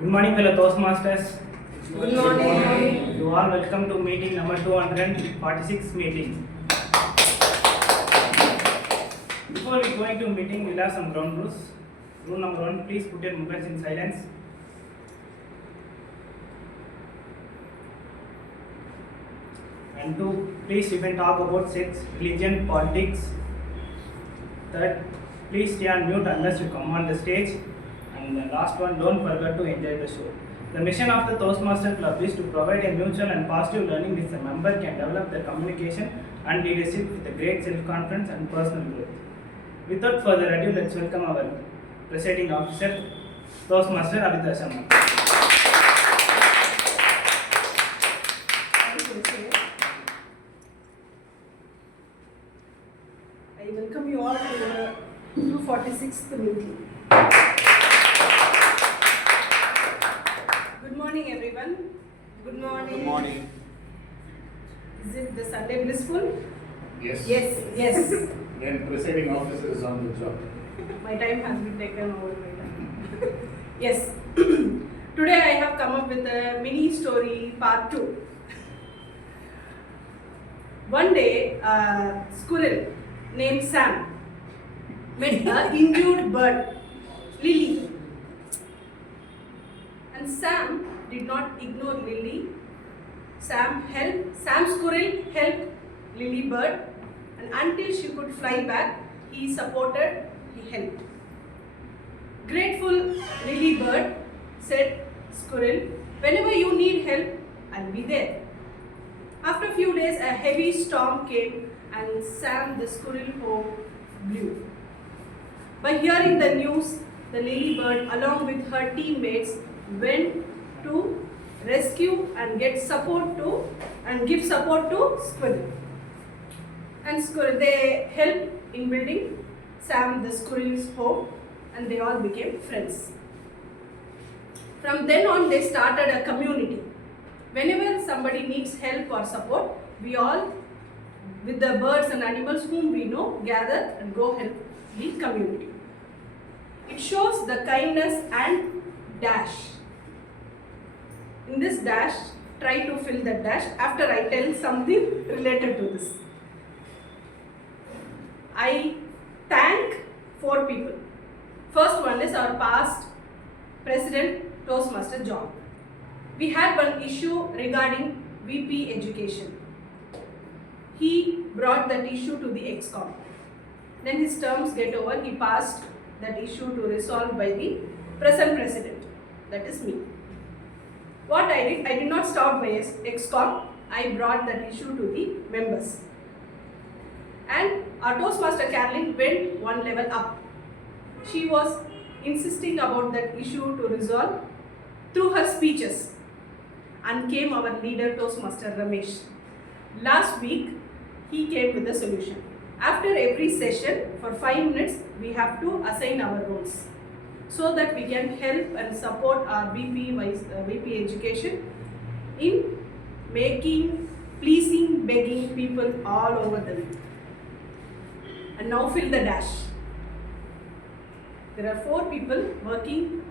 Good morning, fellow Toastmasters. Good morning. You all welcome to meeting number 246 meeting. Before we go into meeting, we'll have some ground rules. Rule number 1, please put your mobiles in silence. And 2, please even talk about sex, religion, politics. Third, please stay on mute unless you come on the stage. And the last one, don't forget to enjoy the show. The mission of the Toastmaster Club is to provide a mutual and positive learning which the member can develop their communication and leadership with a great self-confidence and personal growth. Without further ado, let's welcome our presiding officer, Toastmaster Abidha. I welcome you all to the 246th meeting. Good morning, everyone. Good morning. Good morning. Is it the Sunday blissful? Yes. Yes. Then presiding officer is on the job. My time has been taken over by now. Yes. Today I have come up with a mini story part 2. One day, a squirrel named Sam met an injured bird, Lily. And Sam did not ignore Lily. Sam squirrel helped Lily bird, and until she could fly back, he supported, he helped. Grateful Lily bird said, "Squirrel, whenever you need help, I'll be there." After a few days, a heavy storm came and Sam the squirrel home blew. By hearing the news, the lily bird along with her teammates went to rescue and give support to squirrel. And they helped in building Sam the squirrel's home, and they all became friends. From then on, they started a community. Whenever somebody needs help or support, we all, with the birds and animals whom we know, gather and go help the community. It shows the kindness and dash. In this dash, try to fill the dash after I tell something related to this. I thank 4 people. First one is our past President Toastmaster John. We had one issue regarding VP education. He brought that issue to the ExCom. Then his terms get over, he passed that issue to resolve by the present president, that is me. What I did not stop by ExCom, I brought that issue to the members. And our Toastmaster Carolyn went one level up. She was insisting about that issue to resolve through her speeches, and came our leader Toastmaster Ramesh. Last week, he came with a solution. After every session, for 5 minutes, we have to assign our roles so that we can help and support our VP education in making, pleasing, begging people all over the world. And now fill the dash. There are 4 people working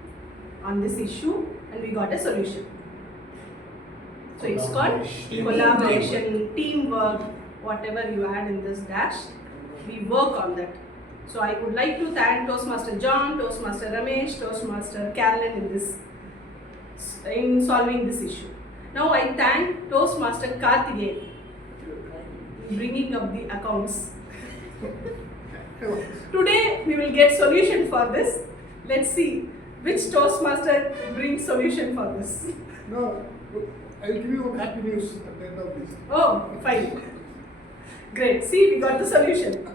on this issue, and we got a solution. So it's called collaboration, teamwork, whatever you add in this dash, we work on that. So I would like to thank Toastmaster John, Toastmaster Ramesh, Toastmaster Carolyn in solving this issue. Now I thank Toastmaster Karthikeyan in bringing up the accounts. Today we will get solution for this. Let's see which Toastmaster brings solution for this. No, I'll give you happy news at the end of this. Oh, fine. Great. See, we got the solution.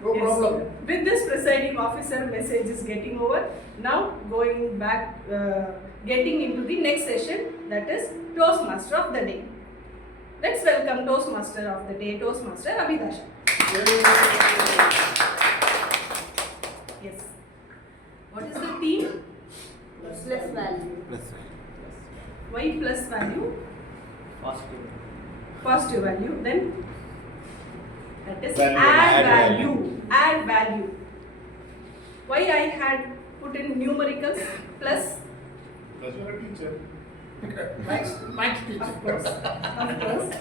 No problem. With this presiding officer message is getting over. Now going back, getting into the next session, that is Toastmaster of the day. Let's welcome Toastmaster of the day, Toastmaster Abidha. Yes. What is the theme? Plus value. Why plus value? Positive. Positive value. Then that is Value. add Add value. Add value. Why I had put in numericals plus Because you're a teacher. Max teacher. Of course, of course.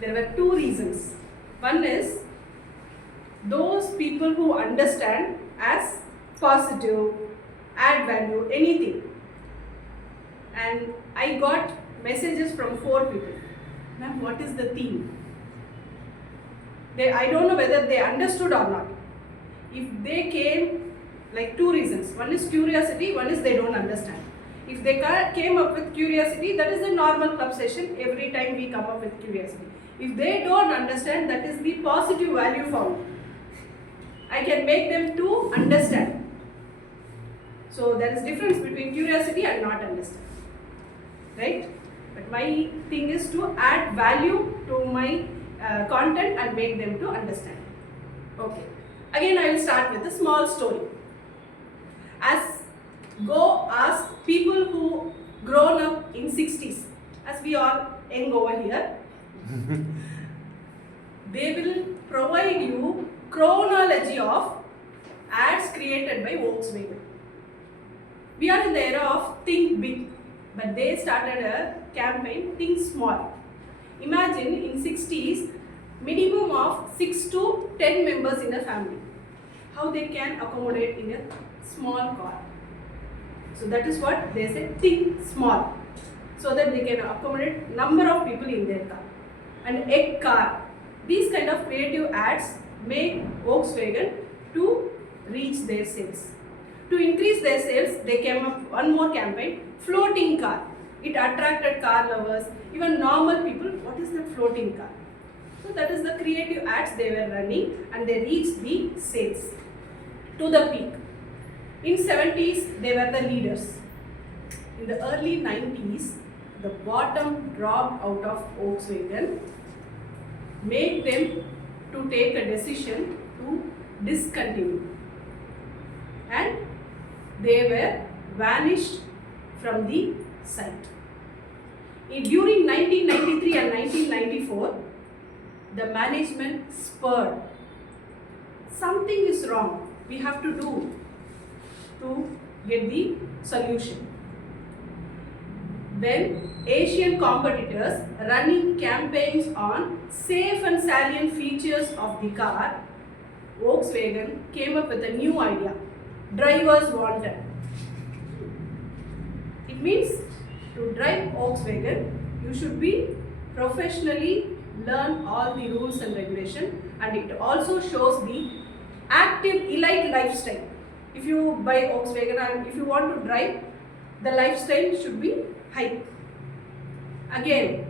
There were two reasons. One is those people who understand as positive, add value, anything. And I got messages from 4 people. Ma'am, what is the theme? I don't know whether they understood or not. If they came, like 2 reasons. One is curiosity, one is they don't understand. If they came up with curiosity, that is the normal club session. Every time we come up with curiosity. If they don't understand, that is the positive value found. I can make them to understand. So there is difference between curiosity and not understand. Right? But my thing is to add value to my content and make them to understand. Okay. Again, I will start with a small story. Go ask people who grown up in 60s, as we are young over here. They will provide you chronology of ads created by Volkswagen. We are in the era of think big, but they started a campaign think small. Imagine in 60s, minimum of 6 to 10 members in a family. How they can accommodate in a small car. So that is what they say, think small. So that they can accommodate number of people in their car. An egg car. These kind of creative ads make Volkswagen to reach their sales. To increase their sales, they came up one more campaign, floating car. It attracted car lovers, even normal people. What is that floating car? So that is the creative ads they were running and they reached the sales to the peak. In 70s, they were the leaders. In the early 90s, the bottom dropped out of Volkswagen, made them to take a decision to discontinue. And they were vanished from the site. During 1993 and 1994, the management spurred. Something is wrong. We have to do to get the solution. When Asian competitors running campaigns on safe and salient features of the car, Volkswagen came up with a new idea. Drivers wanted. It means to drive Volkswagen, you should be professionally learn all the rules and regulation, and it also shows the active elite lifestyle. If you buy Volkswagen and if you want to drive, the lifestyle should be high. Again,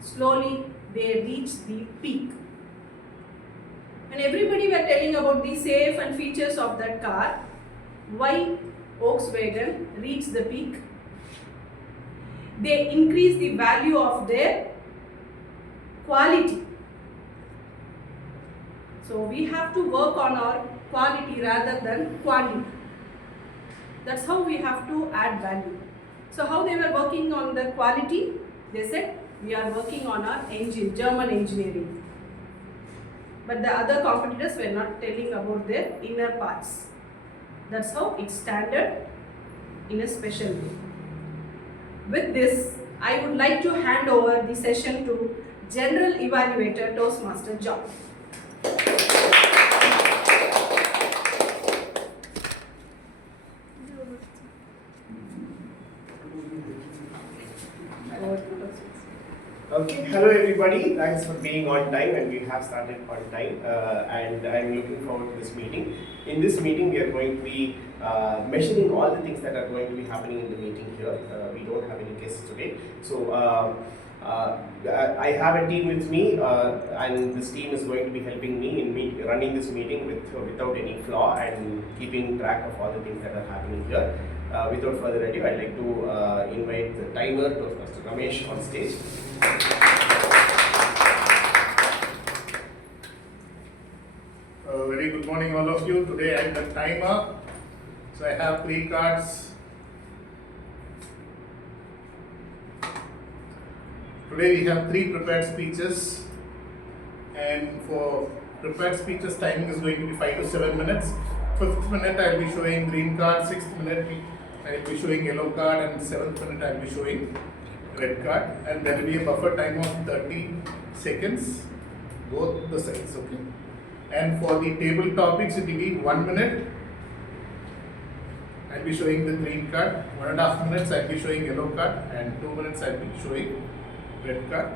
slowly they reach the peak. And everybody were telling about the safe and features of that car. Why Volkswagen reached the peak? They increase the value of their quality. So we have to work on our quality rather than quantity. That's how we have to add value. So how they were working on the quality? They said, we are working on our engine, German engineering. But the other competitors were not telling about their inner parts. That's how it's standard in a special way. With this, I would like to hand over the session to General Evaluator Toastmaster John. Okay, hello everybody. Thanks for being on time, and we have started on time. And I'm looking forward to this meeting. In this meeting, we are going to be measuring all the things that are going to be happening in the meeting here. We don't have any guests today, so I have a team with me, and this team is going to be helping me in running this meeting without any flaw and keeping track of all the things that are happening here. Without further ado, I'd like to invite the timer, Toastmaster Ramesh, on stage. Very good morning, all of you. Today I am the timer. So I have 3 cards. Today we have 3 prepared speeches, and for prepared speeches timing is going to be 5 to 7 minutes. 5th minute I will be showing green card, 6th minute I will be showing yellow card, and 7th minute I will be showing red card, and there will be a buffer time of 30 seconds, both the sides, okay? And for the table topics, it will be 1 minute. I will be showing the green card, 1.5 minutes I will be showing yellow card, and 2 minutes I will be showing red card.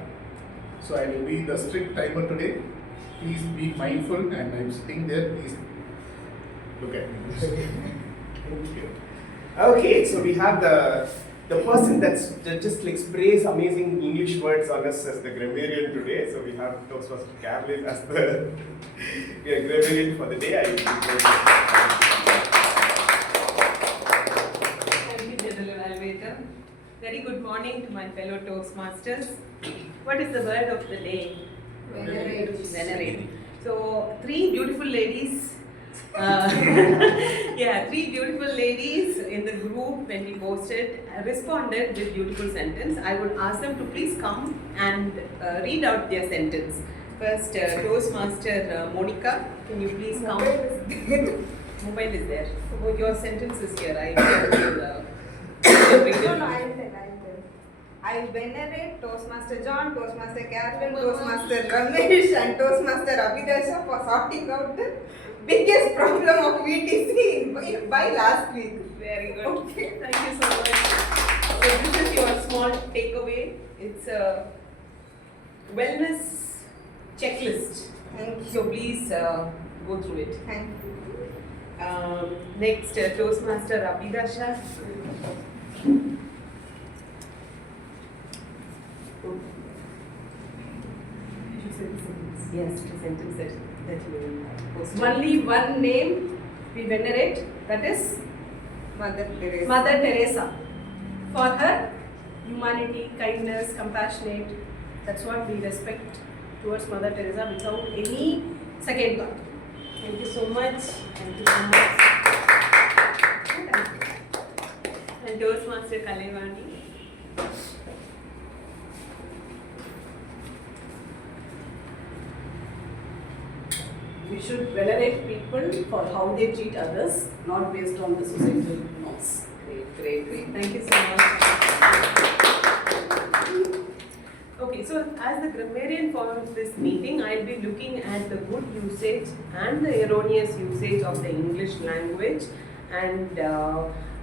So I will be the strict timer today. Please be mindful, and I am sitting there, please look at me. Okay, so we have the person that just like sprays amazing English words on us as the grammarian today. So we have Toastmaster Carolyn as the grammarian for the day. Thank you, General Evaluator. Very good morning to my fellow Toastmasters. What is the word of the day? Venerate. Venerate. So, three beautiful ladies. Three beautiful ladies in the group when we posted responded with beautiful sentence. I would ask them to please come and read out their sentence. First, Toastmaster Monica, can you please come? Mobile is there. So your sentence is here. I will read it. No, I will tell. I venerate Toastmaster John, Toastmaster Carolyn, Toastmaster Ramesh, and Toastmaster Abidha for sorting out the biggest problem of VTC by last week. Very good. Okay. Thank you so much. So this is your small takeaway. It's a wellness checklist. Thank you. So please go through it. Thank you. Next, Toastmaster Abidha Shah. Yes, the sentence that you posted. Only one name we venerate, that is Mother Teresa. Mother Teresa. For her humanity, kindness, compassionate, that's what we respect towards Mother Teresa without any second thought. Thank you so much. Thank you so much. And Toastmaster Kalaivani. We should venerate people for how they treat others, not based on the societal norms. Great. Thank you so much. Okay, so as the grammarian for this meeting, I'll be looking at the good usage and the erroneous usage of the English language. And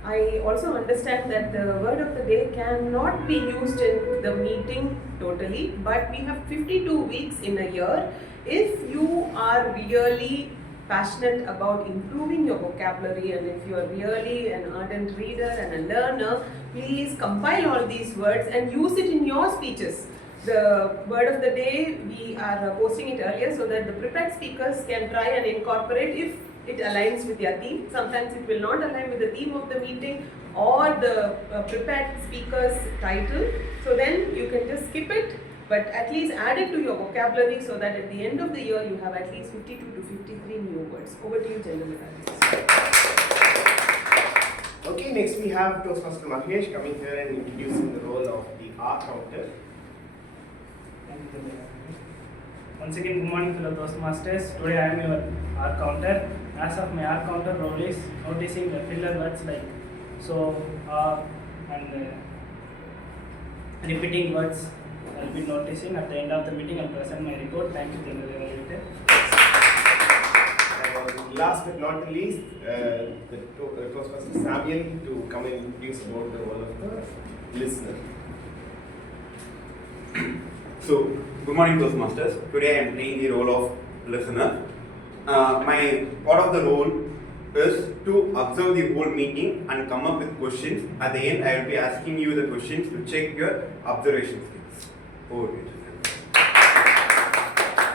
I also understand that the word of the day cannot be used in the meeting totally, but we have 52 weeks in a year. If you are really passionate about improving your vocabulary, and if you are really an ardent reader and a learner, please compile all these words and use it in your speeches. The word of the day, we are posting it earlier so that the prepared speakers can try and incorporate if it aligns with their theme. Sometimes it will not align with the theme of the meeting or the prepared speaker's title. So then you can just skip it, but at least add it to your vocabulary so that at the end of the year you have at least 52 to 53 new words. Over to you, General Evaluator. Okay, next we have Toastmaster Mahesh coming here and introducing the role of the R counter. Once again, good morning fellow Toastmasters. Today I am your R counter. As of my R counter role is noticing the filler words like so, and repeating words. I will be noticing at the end of the meeting. I will present my report. Thank you, General Evaluator. Last but not the least, the Toastmaster Samuel to come and introduce about the role of the listener. So, good morning Toastmasters. Today I am playing the role of listener. My part of the role is to observe the whole meeting and come up with questions. At the end, I will be asking you the questions to check your observation skills. Over to you.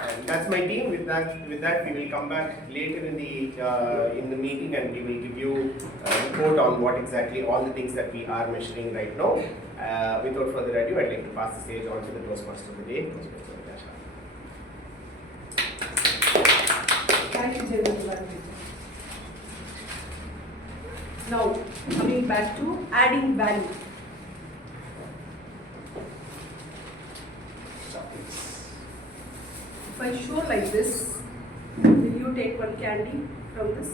And that's my team. With that, we will come back later in the meeting, and we will give you a report on what exactly all the things that we are measuring right now. Without further ado, I'd like to pass the stage on to the Toastmaster of the day, Toastmaster Shah. Thank you, General Evaluator. Now, coming back to adding value. If I show like this, will you take one candy from this?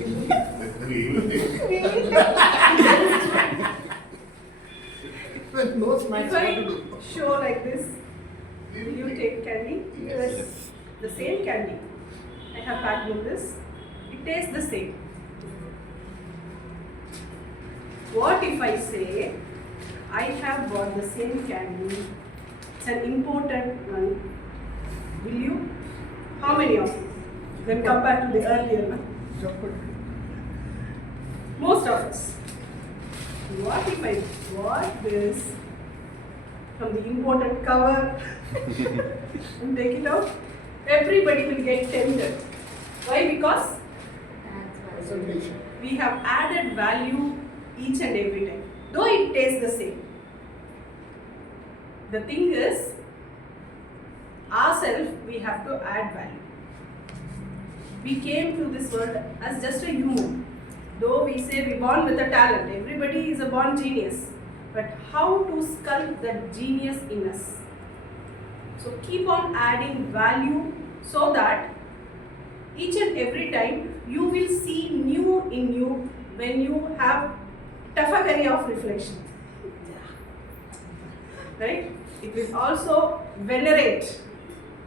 We will take. We will take. Well, no snacks. If I show like this, will you take candy? Yes. The same candy. I have packed in this. It tastes the same. What if I say, I have bought the same candy, it's an imported one. Will you? How many of you? Then compared to the earlier one? Most of us. What if I bought this from the imported cover and take it out? Everybody will get tempted. Why? Because Presentation. we have added value each and every time, though it tastes the same. The thing is, ourselves, we have to add value. We came to this world as just a human. Though we say we born with a talent, everybody is a born genius. But how to sculpt that genius in us? So keep on adding value so that each and every time you will see new in you when you have tafakari of reflection. Right? It will also venerate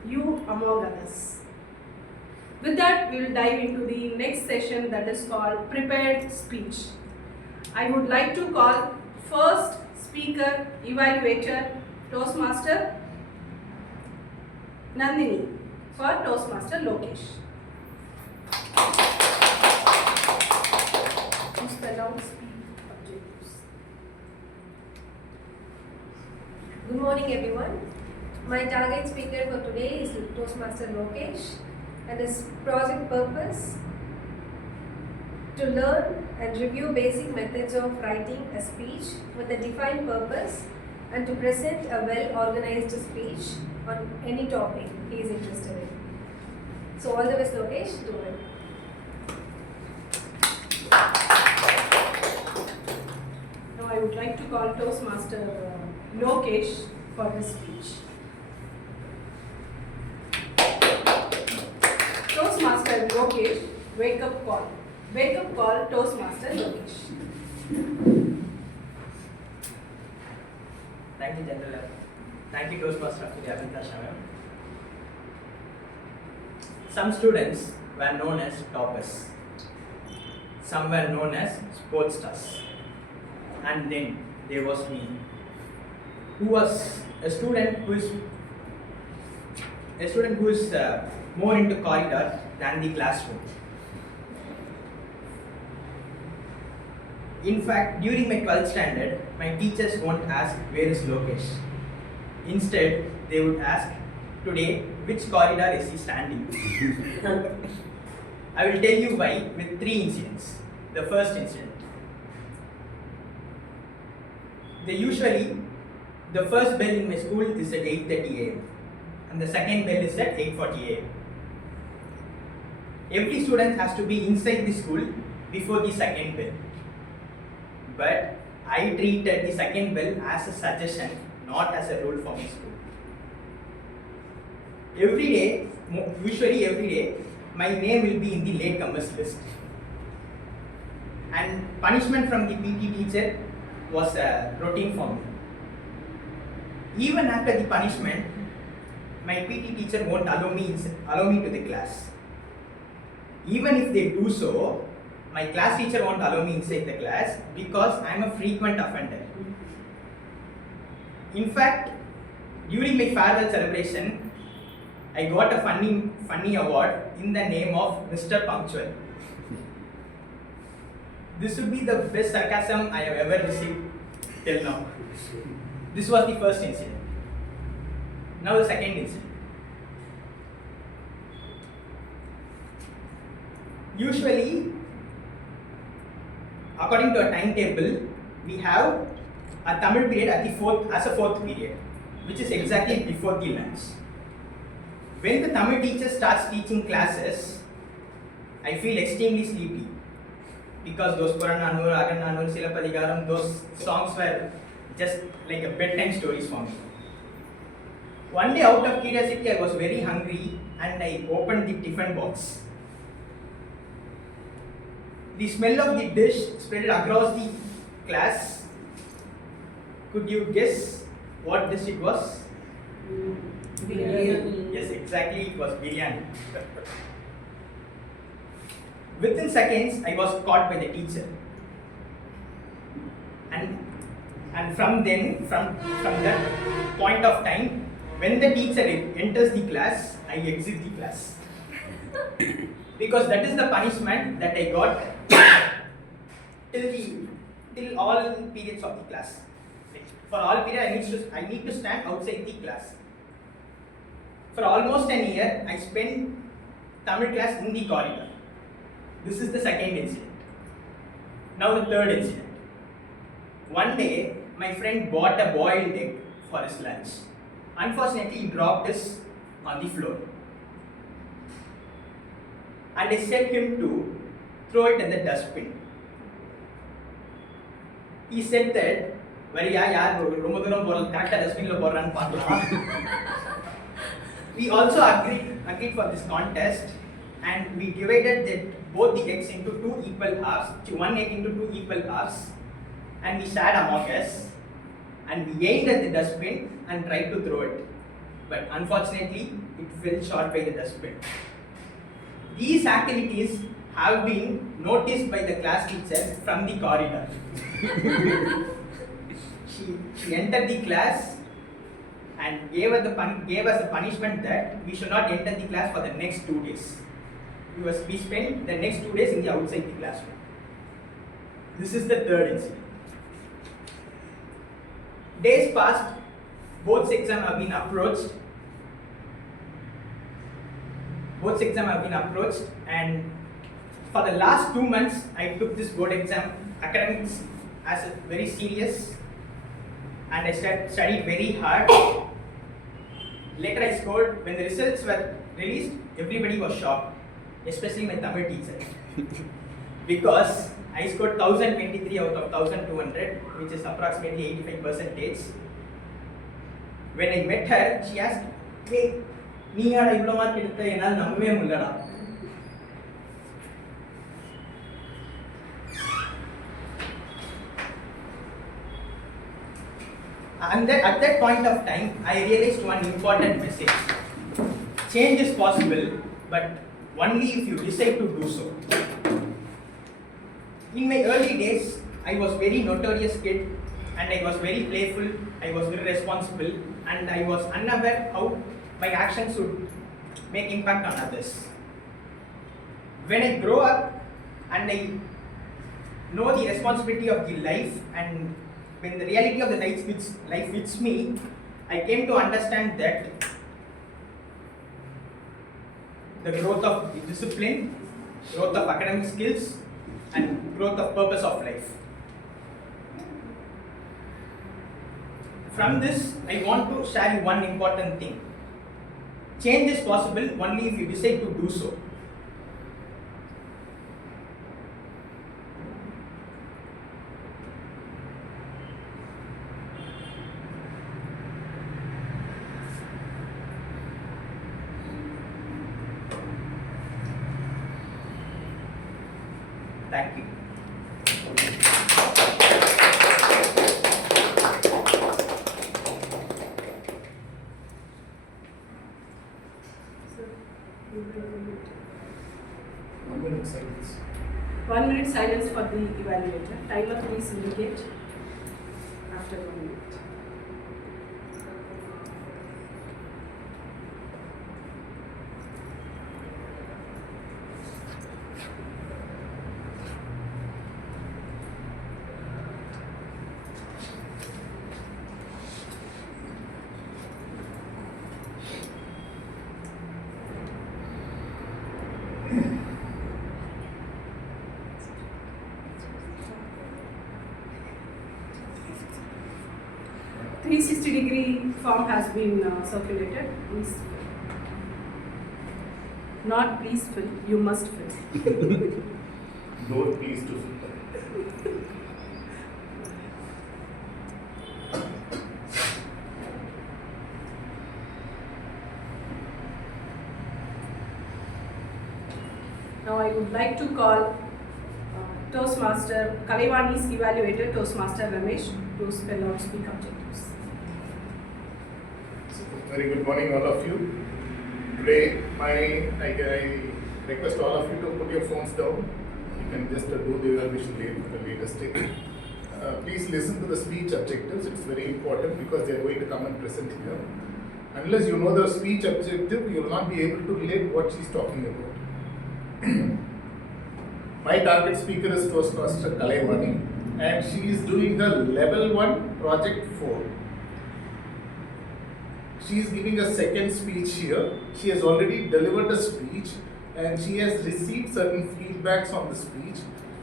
you among others. With that, we will dive into the next session, that is called prepared speech. I would like to call first speaker, evaluator, Toastmaster Nandhini for Toastmaster Lokesh. To spell out speak objectives. Good morning, everyone. My target speaker for today is Toastmaster Lokesh, and his project purpose to learn and review basic methods of writing a speech with a defined purpose and to present a well-organized speech on any topic he is interested in. So all the best, Lokesh. Do it. Now I would like to call Toastmaster Lokesh for his speech. Toastmaster Lokesh, wake up call. Wake up call, Toastmaster Lokesh. Thank you, General. Thank you, Toastmaster Abidha, Shah. Some students were known as toppers. Some were known as sports stars. And then there was me, who was a student who is more into corridor than the classroom. In fact, during my 12th standard, my teachers won't ask where is Lokesh. Instead, they would ask, today, which corridor is he standing? I will tell you why with 3 incidents. The first incident. The first bell in my school is at 8:30 a.m. and the second bell is at 8:40 a.m. Every student has to be inside the school before the second bell. But I treated the second bell as a suggestion, not as a rule for my school. Usually every day, my name will be in the latecomers list. And punishment from the PT teacher was a routine for me. Even after the punishment, my PT teacher won't allow me to the class. Even if they do so, my class teacher won't allow me inside the class because I am a frequent offender. In fact, during my farewell celebration, I got a funny award in the name of Mr. Punctual. This would be the best sarcasm I have ever received till now. This was the first incident. Now the second incident. Usually, according to a timetable, we have a Tamil period as a fourth period, which is exactly before the lunch. When the Tamil teacher starts teaching classes, I feel extremely sleepy because those Purananur, Agananur, Silapadikaram, those songs were just like a bedtime stories for me. One day, out of curiosity, I was very hungry and I opened the tiffin box. The smell of the dish spread across the class. Could you guess what dish it was? Biryani. Yes, exactly, it was biryani. Within seconds, I was caught by the teacher. And from that point of time, when the teacher enters the class, I exit the class. Because that is the punishment that I got till all periods of the class. Like, for all period, I need to stand outside the class. For almost an year, I spent Tamil class in the corridor. This is the second incident. Now the third incident. One day, my friend bought a boiled egg for his lunch. Unfortunately, he dropped this on the floor. And I set him to throw it in the dustbin. He said that, we also agreed for this contest, and we divided both the eggs into two equal halves, one egg into two equal halves, and we shared among us, and we aimed at the dustbin and tried to throw it. But unfortunately, it fell short by the dustbin. These activities have been noticed by the class teacher from the corridor. She entered the class and gave us the punishment that we should not enter the class for the next 2 days. We spent the next 2 days in the outside the classroom. This is the third incident. Days passed, both exams have been approached. And for the last 2 months, I took this board exam academics as very serious, and I studied very hard. Later I scored, when the results were released, everybody was shocked, especially my Tamil teacher, because I scored 1023 out of 1200, which is approximately 85%. When I met her, she asked, "Hey, நீ ஆட இவ்வளோ mark எடுத்த என்னால் நம்பவே முடியலடா." And at that point of time, I realized one important message. Change is possible, but only if you decide to do so. In my early days, I was very notorious kid, and I was very playful, I was irresponsible, and I was unaware how my actions would make impact on others. When I grow up and I know the responsibility of the life, and when the reality of the life hits me, I came to understand that the growth of discipline, growth of academic skills, and growth of purpose of life. From this, I want to share you one important thing. Change is possible only if you decide to do so. Thank you. Silence. 1 minute silence for the evaluator. Timer, please indicate after 1 minute. .360 form has been circulated. Please fill. Not please fill, you must fill. Don't please to fill. Now I would like to call Toastmaster Kalaivani's evaluator, Toastmaster Ramesh, to spell out speak objectives. So, very good morning, all of you. Today, I request all of you to put your phones down. You can just do the evaluation at a later stage. Please listen to the speech objectives. It's very important because they are going to come and present here. Unless you know the speech objective, you will not be able to relate what she is talking about. My target speaker is Toastmaster Kalaivani, and she is doing the level 1 project 4. She is giving a second speech here. She has already delivered a speech and she has received certain feedbacks on the speech,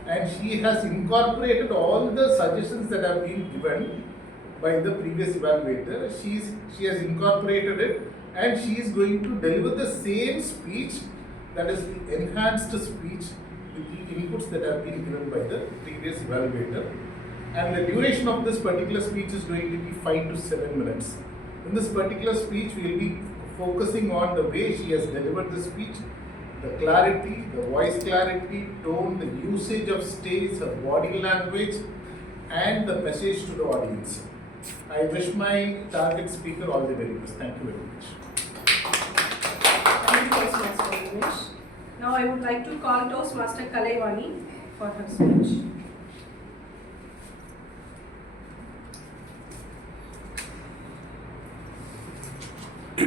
and she has incorporated all the suggestions that have been given by the previous evaluator. She has incorporated it, and she is going to deliver the same speech, that is the enhanced speech with the inputs that have been given by the previous evaluator. And the duration of this particular speech is going to be 5 to 7 minutes. In this particular speech, we will be focusing on the way she has delivered the speech, the clarity, the voice clarity, tone, the usage of stage, her body language, and the message to the audience. I wish my target speaker all the very best. Thank you very much. Thank you, Toastmaster Ramesh. Now I would like to call Toastmaster Kalaivani for her speech.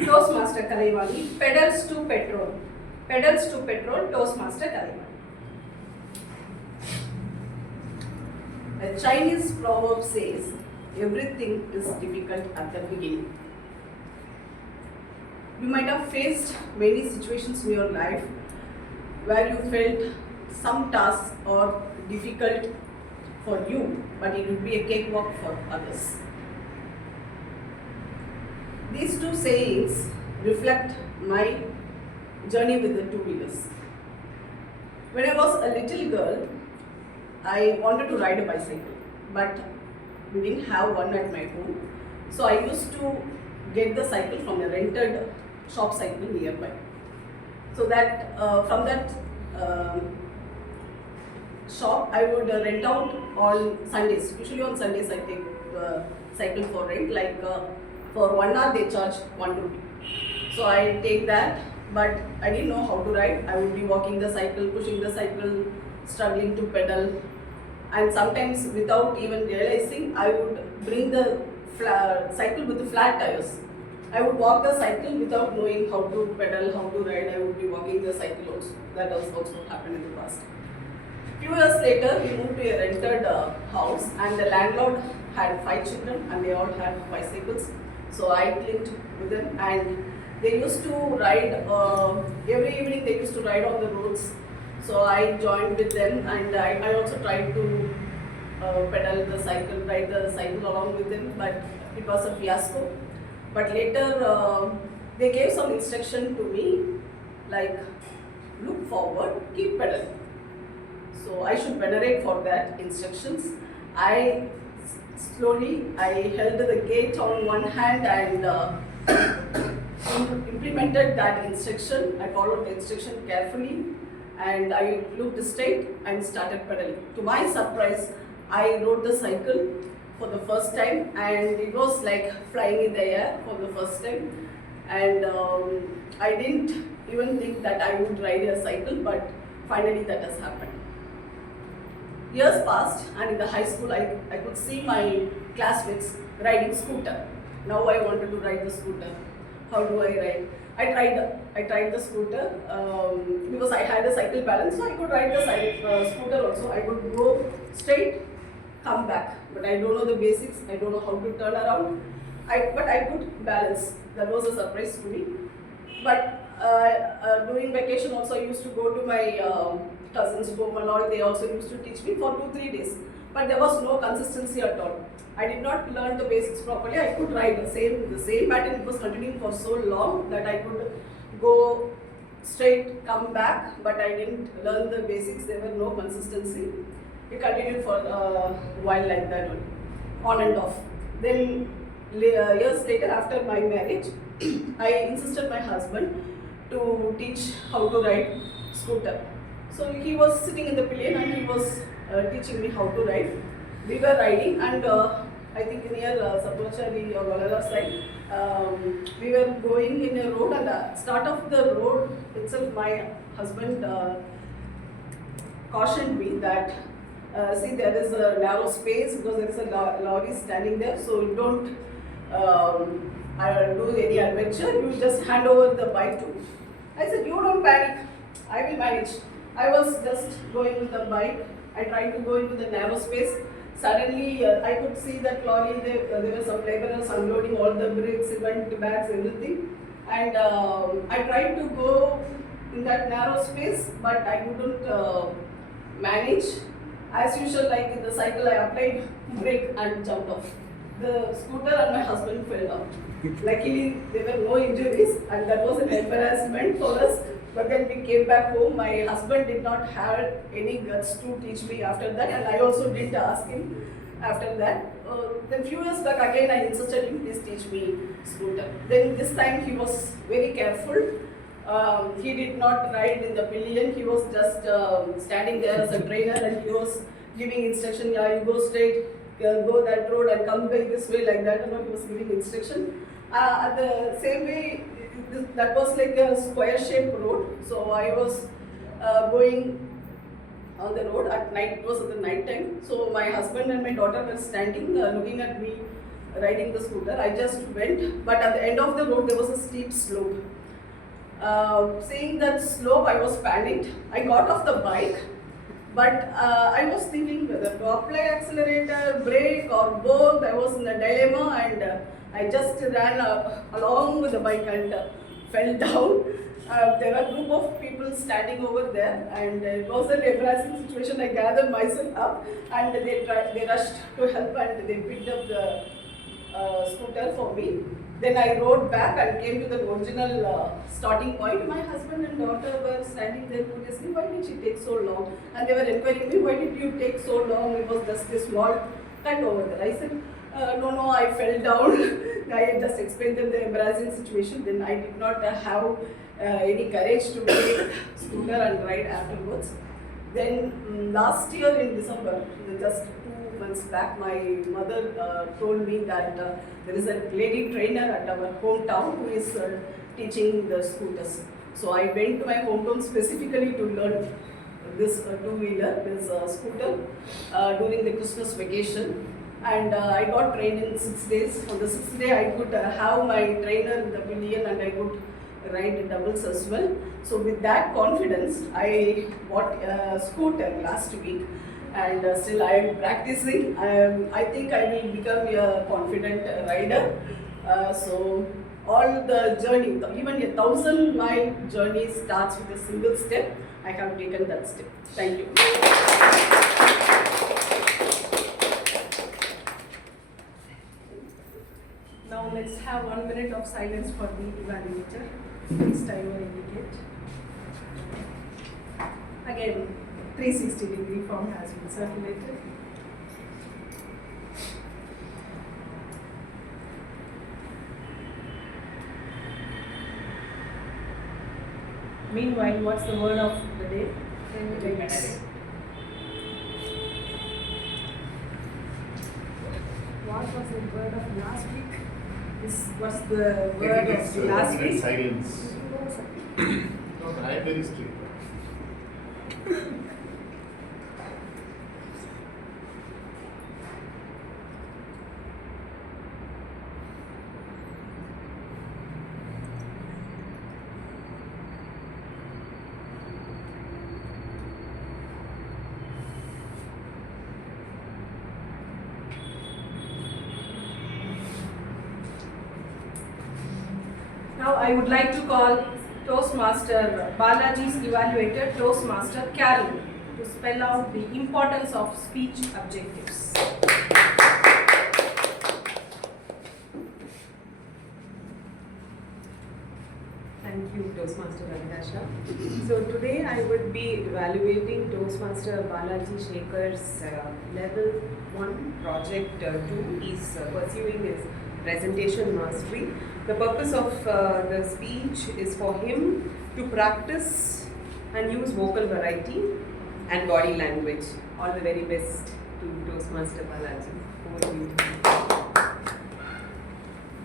Toastmaster Kalaivani, pedals to petrol. Pedals to petrol, Toastmaster Kalaivani. A Chinese proverb says, everything is difficult at the beginning. You might have faced many situations in your life where you felt some tasks are difficult for you, but it would be a cakewalk for others. These two sayings reflect my journey with the two-wheelers. When I was a little girl, I wanted to ride a bicycle, but we didn't have one at my home. So I used to get the cycle from a rented shop cycle nearby. So that from that shop, I would rent out on Sundays. Usually on Sundays, I take the cycle for rent. Like for 1 hour, they charge 1 rupee. So I take that, but I didn't know how to ride. I would be walking the cycle, pushing the cycle, struggling to pedal. And sometimes without even realizing, I would bring the cycle with the flat tires. I would walk the cycle without knowing how to pedal, how to ride. I would be walking the cycle also. That was also what happened in the past. Few years later, we moved to a rented house, and the landlord had 5 children and they all had bicycles. So I clicked with them, and they used to ride, every evening they used to ride on the roads. So I joined with them, and I also tried to pedal the cycle, ride the cycle along with them, but it was a fiasco. But later they gave some instruction to me, like look forward, keep pedaling. So I should venerate for that instructions. I held the gate on one hand and implemented that instruction. I followed the instruction carefully, and I looked straight and started pedaling. To my surprise, I rode the cycle for the first time, and it was like flying in the air for the first time. And I didn't even think that I would ride a cycle, but finally that has happened. Years passed, and in the high school, I could see my classmates riding scooter. Now I wanted to ride the scooter. How do I ride? I tried the scooter because I had a cycle balance, so I could ride the scooter also. I could go straight, come back, but I don't know the basics. I don't know how to turn around. But I could balance. That was a surprise to me. But during vacation also, I used to go to my cousins' home and all. They also used to teach me for 2-3 days. But there was no consistency at all. I did not learn the basics properly. I could ride the same pattern. It was continuing for so long that I could go straight, come back, but I didn't learn the basics. There were no consistency. It continued for a while like that, on and off. Then years later, after my marriage, I insisted my husband to teach how to ride scooter. So he was sitting in the pillion and he was teaching me how to ride. We were riding, and I think near Sapurchari or Valala side, we were going in a road, and the start of the road itself, my husband cautioned me that see, there is a narrow space because there is a lorry standing there, so you don't do any adventure, you just hand over the bike to me. I said, you don't panic, I will manage. I was just going with the bike, I tried to go into the narrow space. Suddenly, I could see that lorry, there were some laborers unloading all the bricks, cement bags, everything. And I tried to go in that narrow space, but I couldn't manage. As usual, like in the cycle, I applied brake and jumped off. The scooter and my husband fell down. Luckily, there were no injuries, and that was an embarrassment for us. But then we came back home. My husband did not have any guts to teach me after that, and I also didn't ask him after that. Then few years back again, I insisted him, please teach me scooter. Then this time he was very careful. He did not ride in the pillion. He was just standing there as a trainer, and he was giving instruction. Yeah, you go straight, go that road, and come back this way, like that. And he was giving instruction. At the same way, that was like a square-shaped road. So I was going on the road at night. It was at the night time. So my husband and my daughter were standing, looking at me riding the scooter. I just went, but at the end of the road there was a steep slope. Seeing that slope, I was panicked. I got off the bike, but I was thinking whether to apply accelerator, brake, or both. I was in a dilemma, and I just ran along with the bike and fell down. There were a group of people standing over there, and it was an embarrassing situation. I gathered myself up, and they rushed to help, and they picked up the scooter for me. Then I rode back and came to the original starting point. My husband and daughter were standing there curiously, why did she take so long? And they were inquiring me, why did you take so long? It was just a small cut over there. I said, no, I fell down. I had just explained them the embarrassing situation. Then I did not have any courage to take scooter and ride afterwards. Then last year in December, just 2 months back, my mother told me that there is a lady trainer at our hometown who is teaching the scooters. So I went to my hometown specifically to learn this two-wheeler, this scooter during the Christmas vacation. And I got trained in 6 days. On the 6th day, I could have my trainer in the pillion, and I could ride doubles as well. So with that confidence, I bought a scooter last week, and still I am practicing. I think I will become a confident rider. So all the journey, even a 1,000-mile journey starts with a single step. I have taken that step. Thank you. Now let's have 1 minute of silence for the evaluator. Please timer indicate. Again, 360-degree form has been circulated. Meanwhile, what's the word of the day? 10 minutes. What was the word of last week? What's the word of the last week? Silence. No, I am very strict. Now I would like to call Toastmaster Balaji's evaluator, Toastmaster Carol, to spell out the importance of speech objectives. Thank you, Toastmaster Abidha. So today I would be evaluating Toastmaster Balaji Shekhar's level 1 project 2. He's pursuing his presentation mastery. The purpose of the speech is for him to practice and use vocal variety and body language. All the very best to Toastmaster Balaji. Over to you.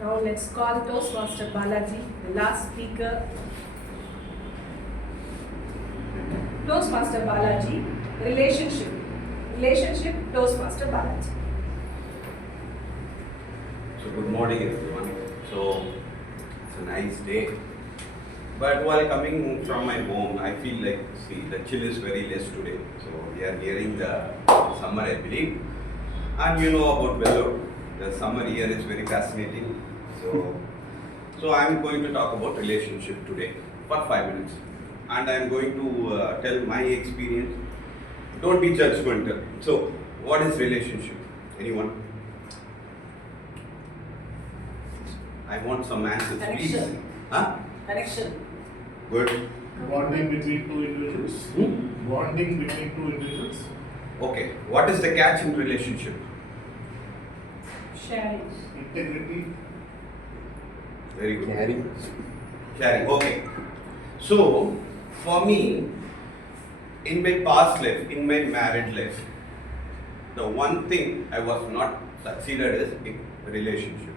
Now let's call Toastmaster Balaji, the last speaker. Toastmaster Balaji, relationship. Relationship, Toastmaster Balaji. So good morning everyone. So it's a nice day. But while coming from my home, I feel like, see, the chill is very less today. So we are nearing the summer, I believe. And you know about weather. The summer here is very fascinating. So I'm going to talk about relationship today for 5 minutes. And I'm going to tell my experience. Don't be judgmental. So what is relationship? Anyone? I want some answers, please. Connection. Huh? Connection. Good. Bonding between two individuals. Bonding between two individuals. Okay. What is the catch in relationship? Sharing. Integrity. Very good. Sharing. Okay. So, for me, in my past life, in my married life, the one thing I was not succeeded is in relationship.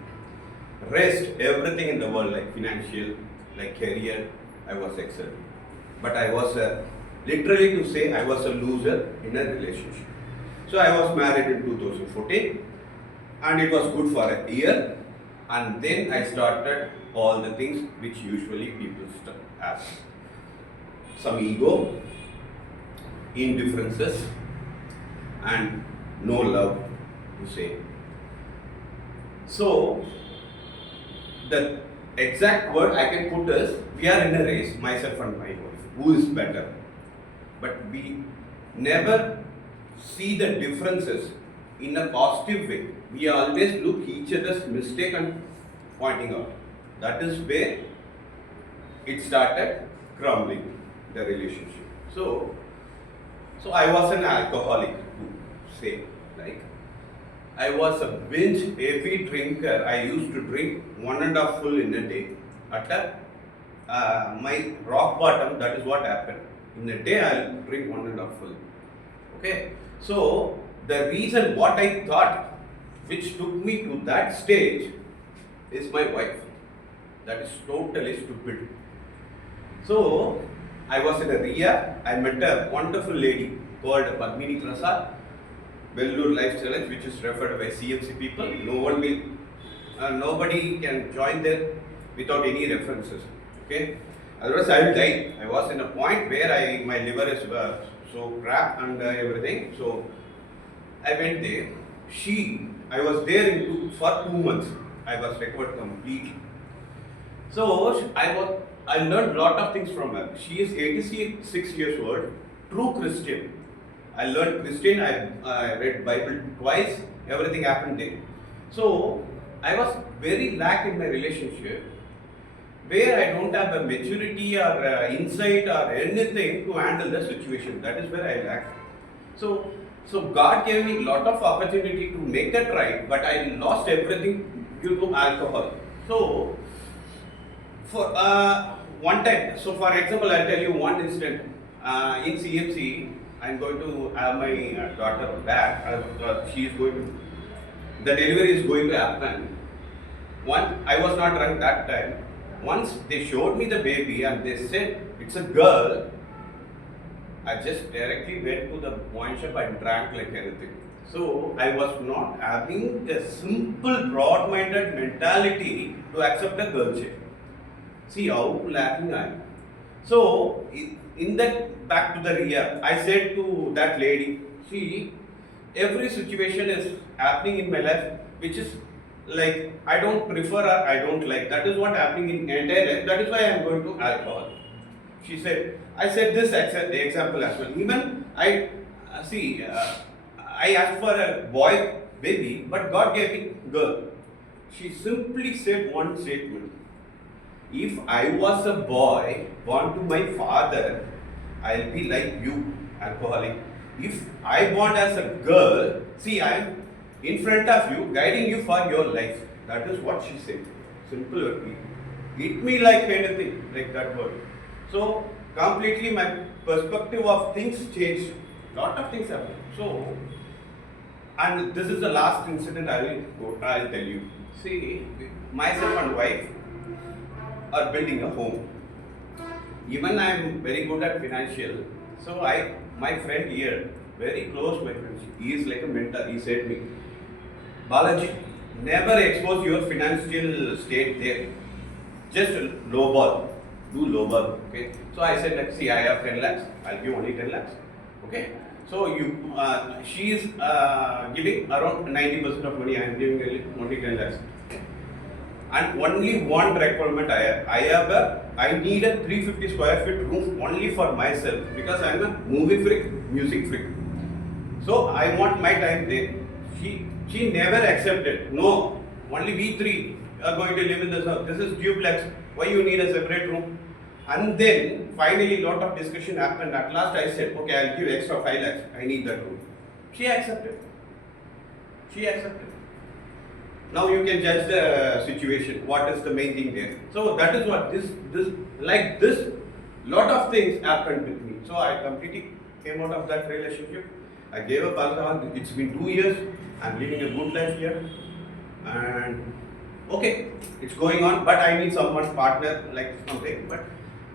Rest, everything in the world, like financial, like career, I was excellent. But I was literally to say I was a loser in a relationship. So I was married in 2014 and it was good for a year, and then I started all the things which usually people have. Some ego, indifferences, and no love to say. So the exact word I can put is, we are in a race, myself and my wife, who is better. But we never see the differences in a positive way. We always look each other's mistake and pointing out. That is where it started crumbling, the relationship. So I was an alcoholic, to say, like. I was a binge heavy drinker. I used to drink 1.5 full in a day. At my rock bottom, that is what happened. In a day, I'll drink 1.5 full. Okay. So the reason what I thought, which took me to that stage, is my wife. That is totally stupid. So I was in a RIA. I met a wonderful lady called Padmini Prasad. Vellore Life Challenge, which is referred by CMC people. Nobody can join there without any references. Okay, otherwise I will die. I was in a point where my liver is so crap and everything. So I went there. I was there for 2 months. I was recovered completely. So I learned a lot of things from her. She is 86 years old, true Christian. I learned Christian, I read Bible twice, everything happened there. So I was very lack in my relationship, where I don't have a maturity or insight or anything to handle the situation. That is where I lack. So God gave me a lot of opportunity to make that right, but I lost everything due to alcohol. So for one time, so for example, I'll tell you one incident. In CMC, I'm going to have my daughter back. The delivery is going to happen. I was not drunk that time. Once they showed me the baby and they said it's a girl, I just directly went to the wine shop and drank like anything. So I was not having a simple broad-minded mentality to accept a girl child. See how lacking I am. So in that, back to the RIA, I said to that lady, see, every situation is happening in my life which is like I don't prefer or I don't like. That is what happening in entire life. That is why I am going to alcohol. She said, I said this example as well. Even I asked for a boy baby, but God gave me girl. She simply said one statement. If I was a boy born to my father, I'll be like you, alcoholic. If I born as a girl, see, I am in front of you, guiding you for your life. That is what she said. Simple word. Hit me like anything, like that word. So completely my perspective of things changed Lot of things happen. So, and this is the last incident I'll tell you. See, myself and wife are building a home. Even I am very good at financial, so my friend here, very close my friend, he is like a mentor. He said me, Balaji, never expose your financial state there. Just lowball, do lowball. Okay. So I said, like, see, I have 10 lakhs. I'll give only 10 lakhs. Okay. So she is giving around 90% of money. I am giving only 10 lakhs. And only one requirement I need a 350 square feet room only for myself because I am a movie freak, music freak. So I want my time there. She never accepted. No, only we three are going to live in this house. This is duplex. Why you need a separate room? And then finally lot of discussion happened. At last I said, okay, I'll give extra 5 lakhs. I need that room. She accepted. Now you can judge the situation. What is the main thing there? So that is what this lot of things happened with me. So I completely came out of that relationship. I gave up alcohol. It's been 2 years. I'm living a good life here. And okay, it's going on, but I need someone partner like something. But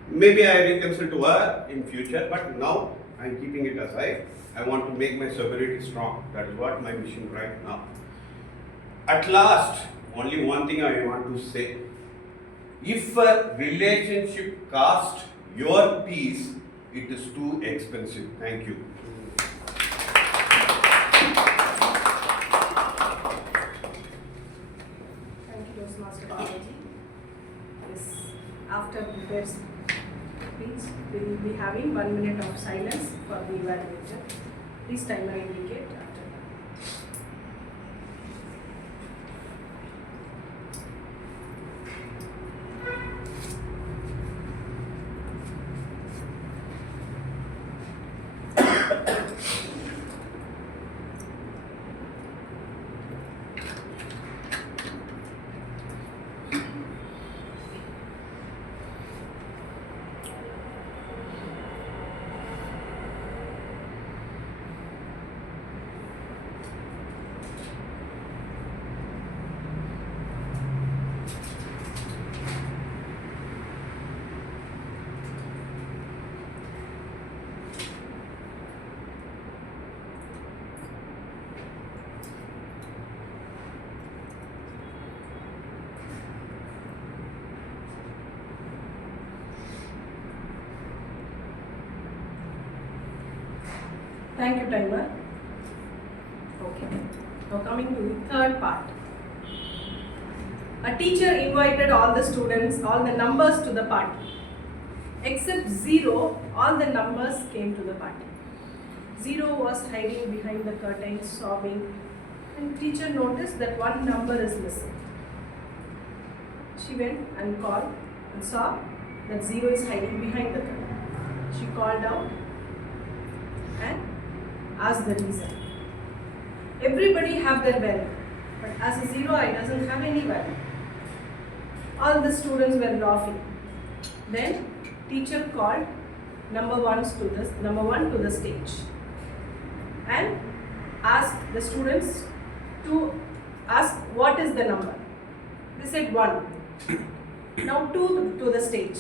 maybe I reconcile to her in future. But now I'm keeping it aside. I want to make my sobriety strong. That is what my mission right now. At last, only one thing I want to say. If a relationship costs your peace, it is too expensive. Thank you. Thank you, Toastmaster Balaji. Yes, after prepared speech, we will be having 1 minute of silence for the evaluator. Please timer indicate after that. Thank you, timer. Okay. Now coming to the third part. A teacher invited all the students, all the numbers to the party. Except 0, all the numbers came to the party. 0 was hiding behind the curtain, sobbing, and teacher noticed that one number is missing. She went and called and saw that 0 is hiding behind the curtain. She called out and asked the reason. Everybody have their value, but as a 0, I doesn't have any value. All the students were laughing. Then teacher called number 1 to the stage and asked the students to ask what is the number. They said 1. Now 2 to the stage.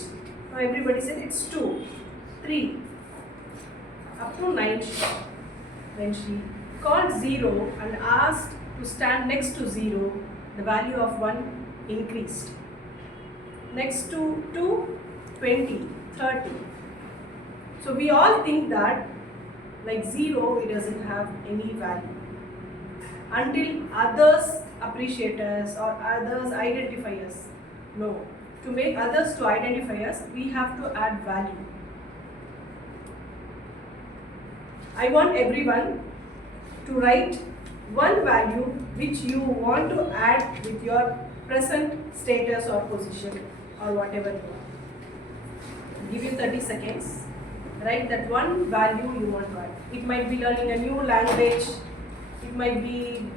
Now everybody said it's 2, 3, up to 9. When she called 0 and asked to stand next to 0, the value of 1 increased. Next to 2, 20, 30. So we all think that like 0, it doesn't have any value. Until others appreciate us or others identify us. No. To make others to identify us, we have to add value. I want everyone to write one value which you want to add with your present status or position or whatever you are. I'll give you 30 seconds. Write that one value you want to add. It might be learning a new language. It might be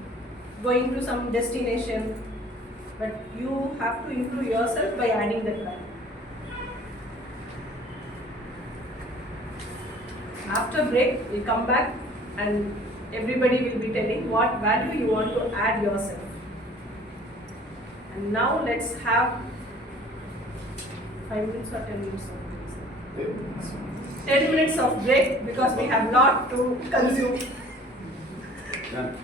going to some destination. But you have to improve yourself by adding that value. After break, we'll come back and everybody will be telling what value you want to add yourself. And now let's have 5 minutes or 10 minutes of break. 10 minutes of break because we have lot to consume. Done.